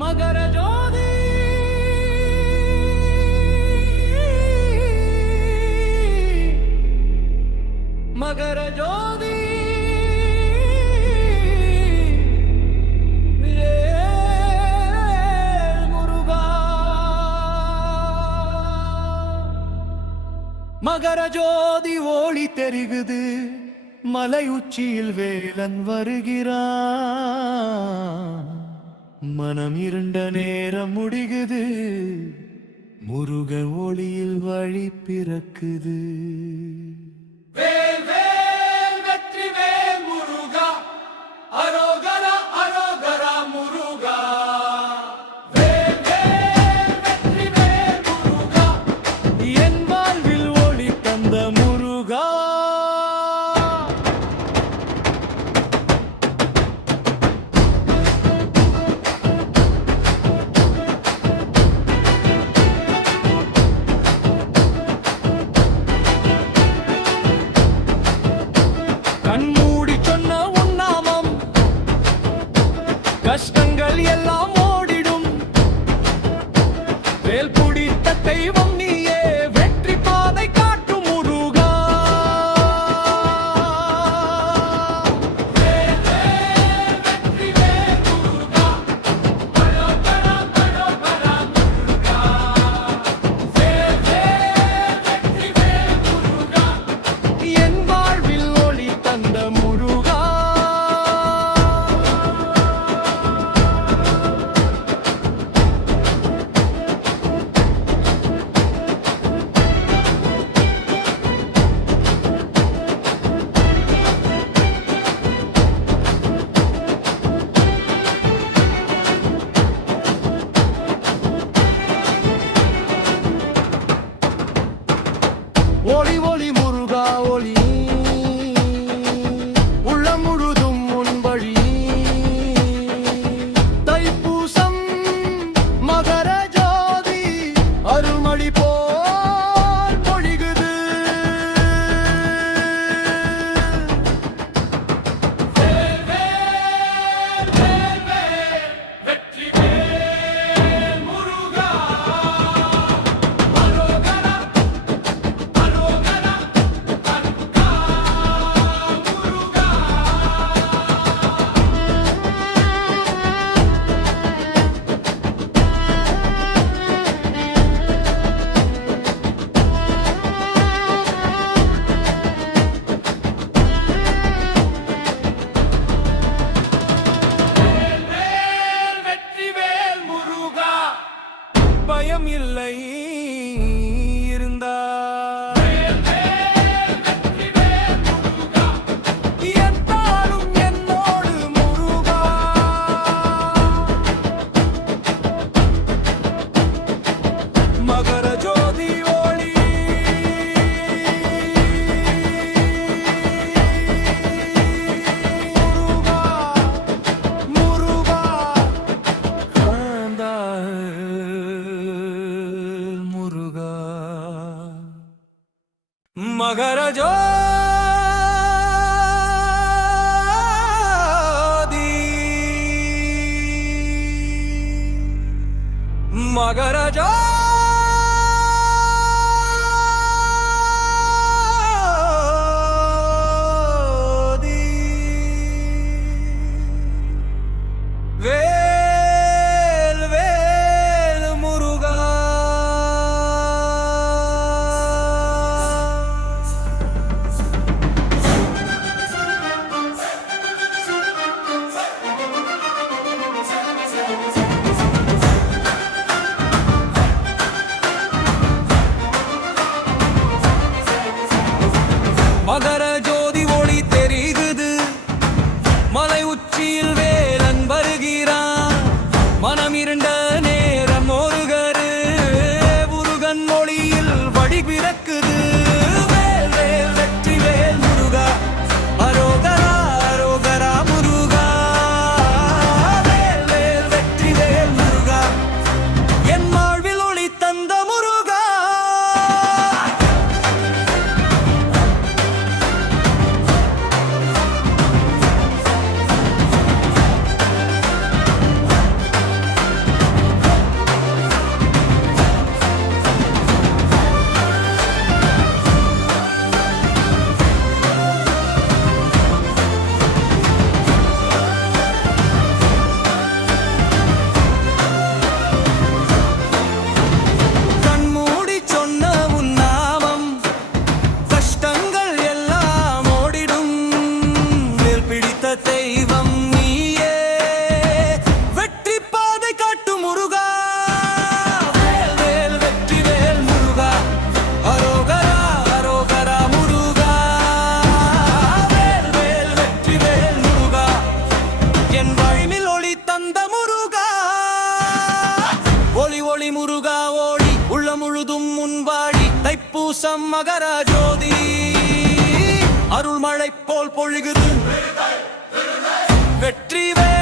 மகர ஜோதி. மகர ஜோதி. மகர ஜோதி ஓழி தெரிகுது. மலை உச்சியில் வேலன் வருகிறான். மனம் இருண்ட நேரம் முடிகுது. முருக ஒளியில் வழி பிறக்குது. मगर जो दी मगर जो ஓடி முருகா ஓடி உள்ள முழுதும் முன்வாடி தைப்பூசம் மகர ஜோதி. அருள்மழை போல் பொழுகுது. வெற்றி வே